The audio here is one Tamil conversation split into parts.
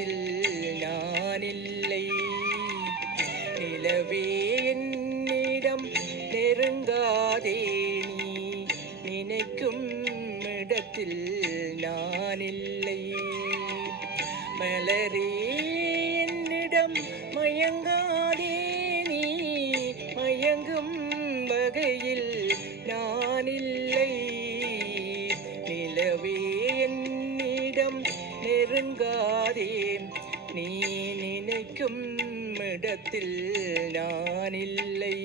இடத்தில் நான் இல்லை. நிலவே என்னிடம் நெருங்காதே, நீ நினைக்கும் இடத்தில் நான் இல்லை. மலரே என்னிடம் மயங்காதே, நீ மயங்கும் வகையில் நான் இல்லை. நிலவே என்னிடம் நெருங்காதே, நீ நினைக்கும் இடத்தில் நான் இல்லை.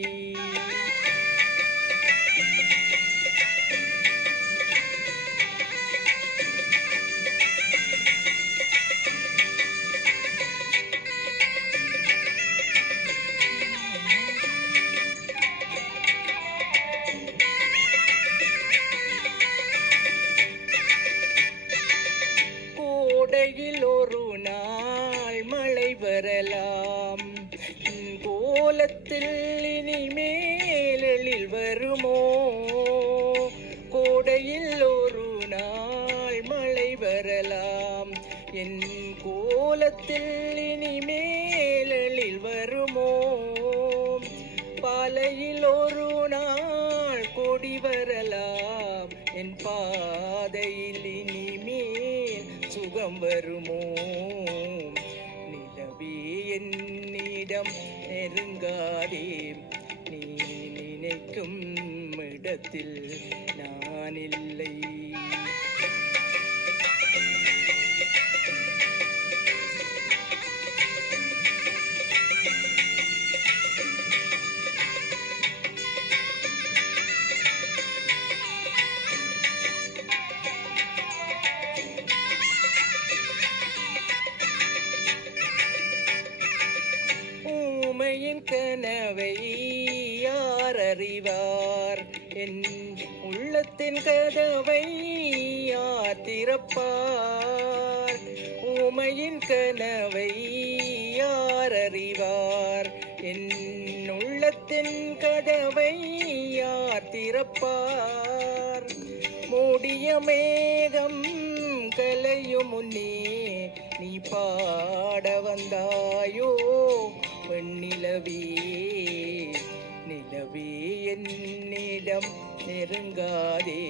கோடையில் ஒரு நாள் மழை வரலாம், கோலத்தில் இனிமேலில் வருமோ? கோடையில் ஒரு நாள் மழை வரலாம், என் கோலத்தில் இனிமேலில் வருமோ? பாலையில் ஒரு நாள் கொடி வரலாம், என் பாதையில் இனிமேல் சுகம் வருமோ? நிலவே என்னிடம் நெருங்காதே, நீ நினைக்கும் இடத்தில் நான் இல்லை. ஊமையின் கனவை யார் அறிவார், என் உள்ளத்தின் கதவை யார் திறப்பார்? ஊமையின் கனவை யார் அறிவார், என் உள்ளத்தின் கதவை யார் திறப்பார்? மூடிய மேகம் கலையும் முன்னே நீ பாட வந்தாயோ வெண்ணிலவே? நிலவே என்னிடம் நெருங்காதே,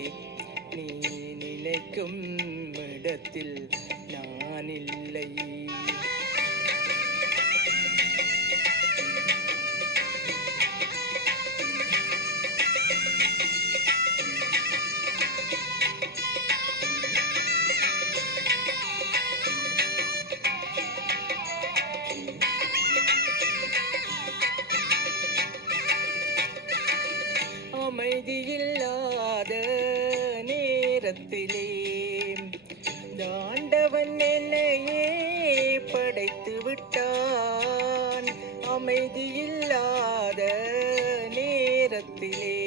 நீ நினைக்கும் இடத்தில் நான் இல்லை. அமைதியில்லாத நேரத்திலே ஆண்டவன் என்னையே படைத்து விட்டான். அமைதியில்லாத நேரத்திலே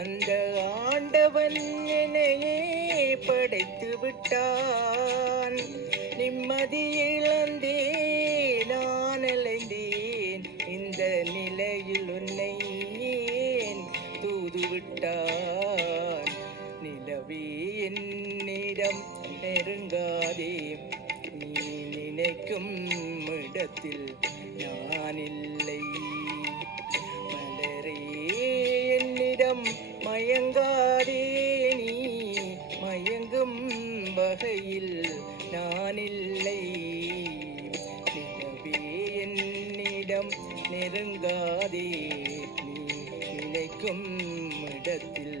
அந்த ஆண்டவன் என்னையே படைத்து விட்டான். நிம்மதி இழந்தே நான் அலைந்தேன், இந்த நிலையில் உன்னை தூதுவிட்டான். நிலவே என்னிடம் நெருங்காதே, நீ நினைக்கும் இடத்தில் நான் இல்லை. மலரே என்னிடம் மயங்காதே, நீ மயங்கும் வகையில் நான் இல்லை. நிலவே என்னிடம் நெருங்காதே, நீ நினைக்கும் இடத்தில்